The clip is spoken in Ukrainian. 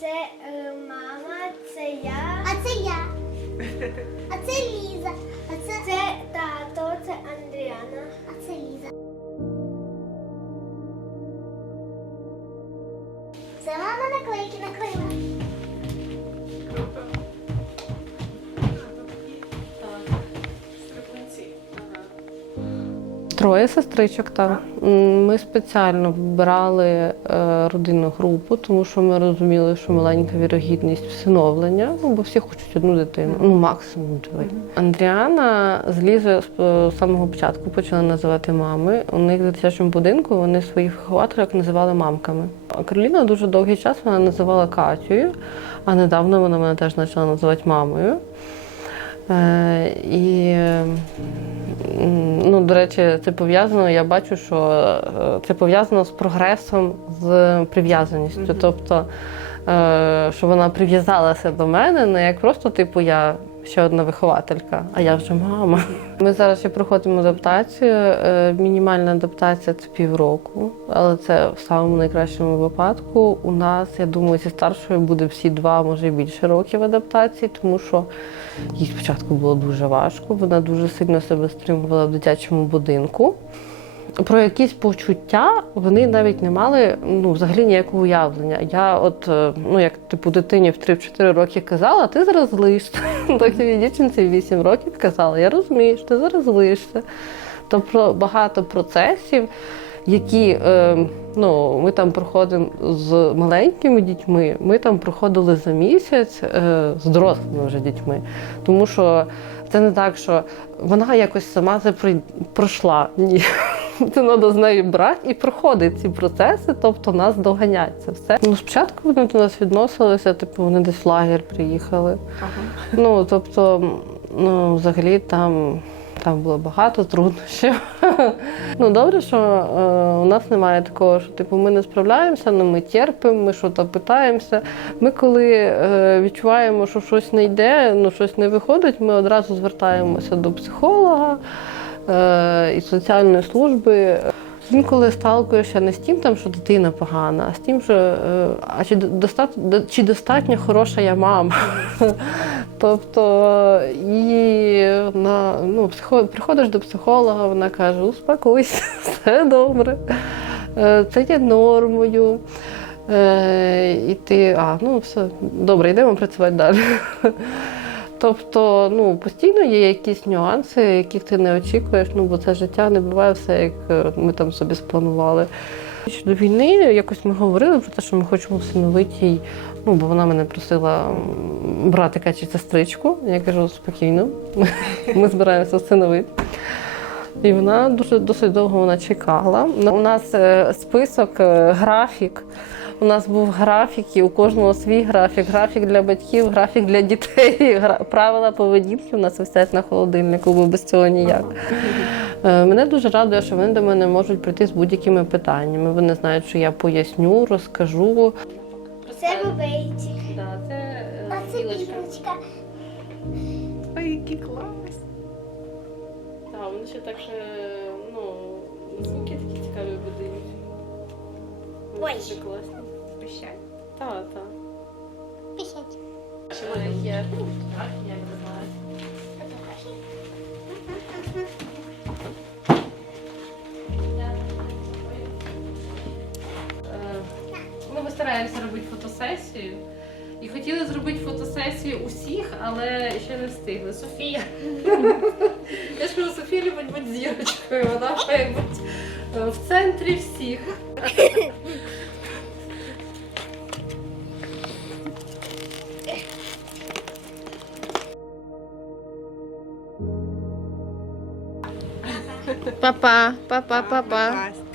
Це е, мама, це я. А це я. А це Ліза. А це, Це тато, це Андріана. а це Ліза. Це мама наклейки наклеїла. Троє сестричок, так. Ми спеціально вибирали е, родинну групу, тому що ми розуміли, що маленька вірогідність всиновлення, ну, бо всі хочуть одну дитину, ну максимум дві. Андріана з Лізою з е, самого початку почали називати мами. У них в дитячому будинку вони своїх вихователів називали мамками. А Кароліна дуже довгий час вона називала Катєю, а недавно вона мене теж почала називати мамою. Е, і Ну, до речі, це пов'язано. Я бачу, що е, це пов'язано з прогресом, з прив'язаністю. Тобто, е, що вона прив'язалася до мене, не як просто, типу, я ще одна вихователька, а я вже мама. Ми зараз ще проходимо адаптацію. Е, Мінімальна адаптація це півроку, але це в самому найкращому випадку. У нас, я думаю, зі старшою буде всі два, може більше років адаптації, тому що їй спочатку було дуже важко. Вона дуже сильно себе стримувала в дитячому будинку. Про якісь почуття вони навіть не мали ну, взагалі ніякого уявлення. Я, от, е, ну як типу дитині в 3-4 роки казала, ти зараз злишся. Так і дівчинці в 8 років казала, я розумію, що ти зараз злишся. Тобто багато процесів, які е, ну, ми там проходимо з маленькими дітьми, ми там проходили за місяць е, з дорослими вже дітьми. Тому що це не так, що вона якось сама це пройшла. Ні. Треба з нею брати і проходить ці процеси, тобто нас доганять це все. Ну, спочатку вони до нас відносилися, типу, вони десь в лагер приїхали. Ну, тобто, ну, взагалі там, там було багато труднощів. ну, добре, що е, у нас немає такого, що типу, ми не справляємося, ну, ми терпимо, ми щось питаємося. Ми коли е, відчуваємо, що щось не йде, ну, щось не виходить, ми одразу звертаємося до психолога і соціальної служби. Інколи сталкуєшся не з тим, там, що дитина погана, а з тим, що е, а чи, достатньо, чи достатньо хороша я мама. тобто і на, ну, психо, приходиш до психолога, вона каже, успокойся, все добре, Е, це є нормою. Е, і ти, а, ну все, добре, йдемо працювати далі. Тобто, ну, постійно є якісь нюанси, яких ти не очікуєш, ну, бо це життя не буває все, як е, ми там собі спланували. Щодо війни якось ми говорили про те, що ми хочемо всиновити ну, бо вона мене просила братика чи сестричку. Я кажу, спокійно, ми, ми збираємося всиновити. І вона дуже досить довго вона чекала. У нас е, список, е, графік. У нас був графік, і у кожного свій графік. Графік для батьків, графік для дітей. Правила поведінки у нас висять на холодильнику, бо без цього ніяк. Е, Мене дуже радує, що вони до мене можуть прийти з будь-якими питаннями. Вони знають, що я поясню, розкажу. Це бубейчик. Да, це А це білочка. Ой, який клас. Так, вони ще так ну, звуки такі цікаві видають. Ой. Дуже класні. Пищать. Так, так. Пісять. Є, ну, так, я не знаю. Ми стараємося робити фотосесію. І хотіли зробити фотосесію усіх, але ще не встигли. Софія. Я ж кажу, Софія любить бути зірочкою, вона має бути в центрі всіх. 爸爸爸爸爸爸。